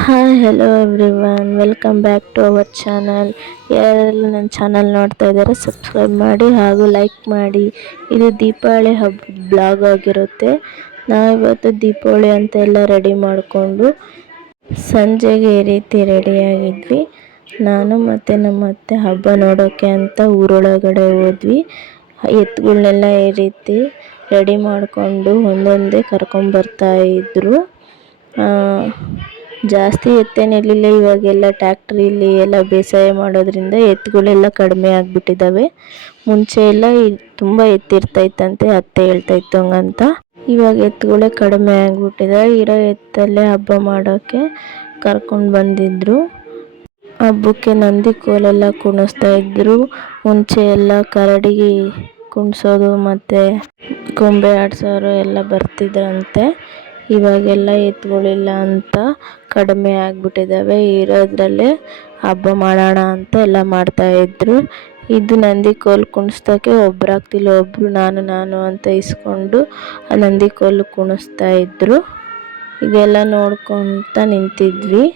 Hi hello everyone, welcome back to our channel. ಯಾರೆಲ್ಲ ನನ್ನ channel ನೋಡ್ತಾ ಇದ್ದಾರೆ ಸಬ್ಸ್ಕ್ರೈಬ್ ಮಾಡಿ ಹಾಗೂ ಲೈಕ್ ಮಾಡಿ. ಇದು ದೀಪಾವಳಿ ಹಬ್ಬದ ಬ್ಲಾಗ್ ಆಗಿರುತ್ತೆ. ನಾವಿವತ್ತು ದೀಪಾವಳಿ ಅಂತ ಎಲ್ಲ ರೆಡಿ ಮಾಡಿಕೊಂಡು ಸಂಜೆಗೆ ಈ ರೀತಿ ರೆಡಿಯಾಗಿದ್ವಿ. ನಾನು ಮತ್ತು ನಮ್ಮ ಅತ್ತೆ ಹಬ್ಬ ನೋಡೋಕ್ಕೆ ಅಂತ ಊರೊಳಗಡೆ ಹೋದ್ವಿ. ಎತ್ತುಗಳನ್ನೆಲ್ಲ ಈ ರೀತಿ ರೆಡಿ ಮಾಡಿಕೊಂಡು ಒಂದೊಂದೇ ಕರ್ಕೊಂಬರ್ತಾ ಇದ್ರು. ಜಾಸ್ತಿ ಎತ್ತೇನಿರಲಿಲ್ಲ. ಇವಾಗೆಲ್ಲ ಟ್ಯಾಕ್ಟ್ರಿಲಿ ಎಲ್ಲ ಬೇಸಾಯ ಮಾಡೋದ್ರಿಂದ ಎತ್ತುಗಳೆಲ್ಲ ಕಡಿಮೆ ಆಗಿಬಿಟ್ಟಿದ್ದಾವೆ. ಮುಂಚೆ ಎಲ್ಲ ತುಂಬ ಎತ್ತಿರ್ತೈತಂತೆ, ಅತ್ತೆ ಹೇಳ್ತಾಯಿತ್ತು ಹಂಗಂತ. ಇವಾಗ ಎತ್ತುಗಳೇ ಕಡಿಮೆ ಆಗಿಬಿಟ್ಟಿದೆ. ಇರೋ ಎತ್ತಲ್ಲೇ ಹಬ್ಬ ಮಾಡೋಕ್ಕೆ ಕರ್ಕೊಂಡು ಬಂದಿದ್ರು. ಹಬ್ಬಕ್ಕೆ ನಂದಿ ಕೋಲೆಲ್ಲ ಕುಣಿಸ್ತಾ ಇದ್ರು. ಮುಂಚೆ ಎಲ್ಲ ಕರಡಿಗೆ ಕುಣಿಸೋದು ಮತ್ತು ಗೊಂಬೆ ಆಡಿಸೋರು ಎಲ್ಲ ಬರ್ತಿದ್ರಂತೆ. ಇವಾಗೆಲ್ಲ ಎತ್ತುಗಳಿಲ್ಲ ಅಂತ ಕಡಿಮೆ ಆಗಿಬಿಟ್ಟಿದ್ದಾವೆ. ಇರೋದ್ರಲ್ಲೇ ಹಬ್ಬ ಮಾಡೋಣ ಅಂತ ಎಲ್ಲ ಮಾಡ್ತಾಯಿದ್ರು. ಇದು ನಂದಿ ಕೋಲು ಕುಣಿಸೋಕ್ಕೆ ಒಬ್ಬರಾಗ್ತಿಲ್ಲ, ಒಬ್ಬರು ನಾನು ಅಂತ ಇಸ್ಕೊಂಡು ಆ ನಂದಿ ಕೋಲು ಕುಣಿಸ್ತಾ ಇದ್ರು. ಇದೆಲ್ಲ ನೋಡ್ಕೊತ ನಿಂತಿದ್ವಿ.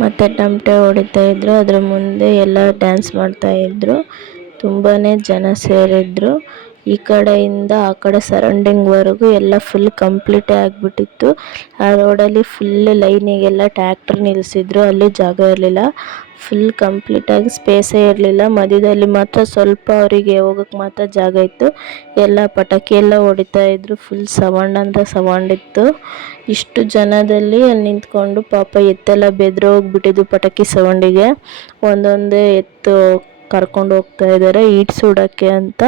ಮತ್ತು ತಮಟೆ ಹೊಡಿತಾ ಇದ್ರು. ಅದ್ರ ಮುಂದೆ ಎಲ್ಲ ಡ್ಯಾನ್ಸ್ ಮಾಡ್ತಾಯಿದ್ರು. ತುಂಬಾ ಜನ ಸೇರಿದ್ರು. ಈ ಕಡೆಯಿಂದ ಆ ಕಡೆ ಸರೌಂಡಿಂಗ್ವರೆಗೂ ಎಲ್ಲ ಫುಲ್ ಕಂಪ್ಲೀಟೇ ಆಗಿಬಿಟ್ಟಿತ್ತು. ಆ ರೋಡಲ್ಲಿ ಫುಲ್ ಲೈನಿಗೆಲ್ಲ ಟ್ಯಾಕ್ಟ್ರ್ ನಿಲ್ಲಿಸಿದ್ರು. ಅಲ್ಲಿ ಜಾಗ ಇರಲಿಲ್ಲ, ಫುಲ್ ಕಂಪ್ಲೀಟಾಗಿ ಸ್ಪೇಸೇ ಇರಲಿಲ್ಲ. ಮಧ್ಯದಲ್ಲಿ ಮಾತ್ರ ಸ್ವಲ್ಪ ಅವರಿಗೆ ಹೋಗೋಕ್ಕೆ ಮಾತ್ರ ಜಾಗ ಇತ್ತು. ಎಲ್ಲ ಪಟಾಕಿ ಎಲ್ಲ ಹೊಡಿತಾ ಇದ್ರು. ಫುಲ್ ಸೌಂಡ್ ಅಂದರೆ ಸೌಂಡ್ ಇತ್ತು. ಇಷ್ಟು ಜನದಲ್ಲಿ ಅಲ್ಲಿ ನಿಂತ್ಕೊಂಡು ಪಾಪ ಎತ್ತೆಲ್ಲ ಬೆದ್ರು ಹೋಗ್ಬಿಟ್ಟಿದ್ದು ಪಟಾಕಿ ಸೌಂಡಿಗೆ. ಒಂದೊಂದೇ ಎತ್ತು ಕರ್ಕೊಂಡು ಹೋಗ್ತಾ ಇದ್ದಾರೆ ಈಟ್ ಸುಡೋಕ್ಕೆ ಅಂತ.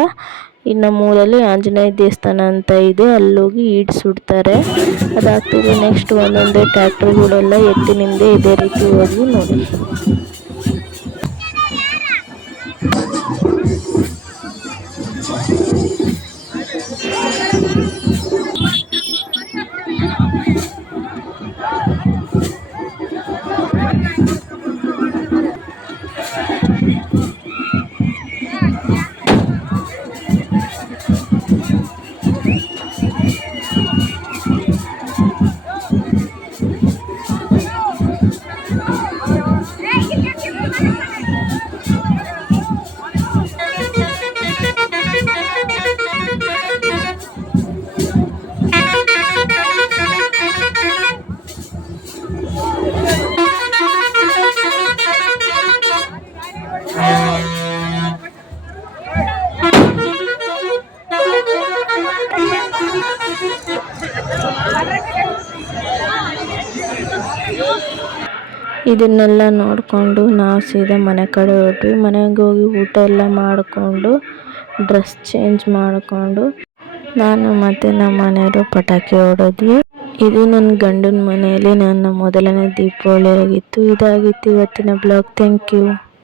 ಇನ್ನು ಮೂರಲ್ಲಿ ಆಂಜನೇಯ ದೇವಸ್ಥಾನ ಅಂತ ಇದೆ, ಅಲ್ಲೋಗಿ ಈಟ್ ಸುಡ್ತಾರೆ. ಅದಾಗ್ತಿದೆ. ನೆಕ್ಸ್ಟ್ ಒಂದೊಂದೇ ಟ್ಯಾಕ್ಟ್ರಿಗಳೆಲ್ಲ ಎತ್ತಿನಿಂದ ಇದೇ ರೀತಿ ಹೋದ್ವಿ ನೋಡಿ. ಇದನ್ನೆಲ್ಲ ನೋಡಿಕೊಂಡು ನಾವು ಸೀದಾ ಮನೆ ಕಡೆ ಹೊರಟ್ವಿ. ಮನೆಗೆ ಹೋಗಿ ಊಟ ಎಲ್ಲ ಮಾಡಿಕೊಂಡು ಡ್ರೆಸ್ ಚೇಂಜ್ ಮಾಡಿಕೊಂಡು ನಾನು ಮತ್ತು ನಮ್ಮ ಮನೆಯವರು ಪಟಾಕಿ ಹೊಡೆದ್ವಿ. ಇದು ನನ್ನ ಗಂಡನ ಮನೆಯಲ್ಲಿ ನನ್ನ ಮೊದಲನೇ ದೀಪಾವಳಿ ಆಗಿತ್ತು. ಇದಾಗಿತ್ತು ಇವತ್ತಿನ ಬ್ಲಾಗ್. Thank you.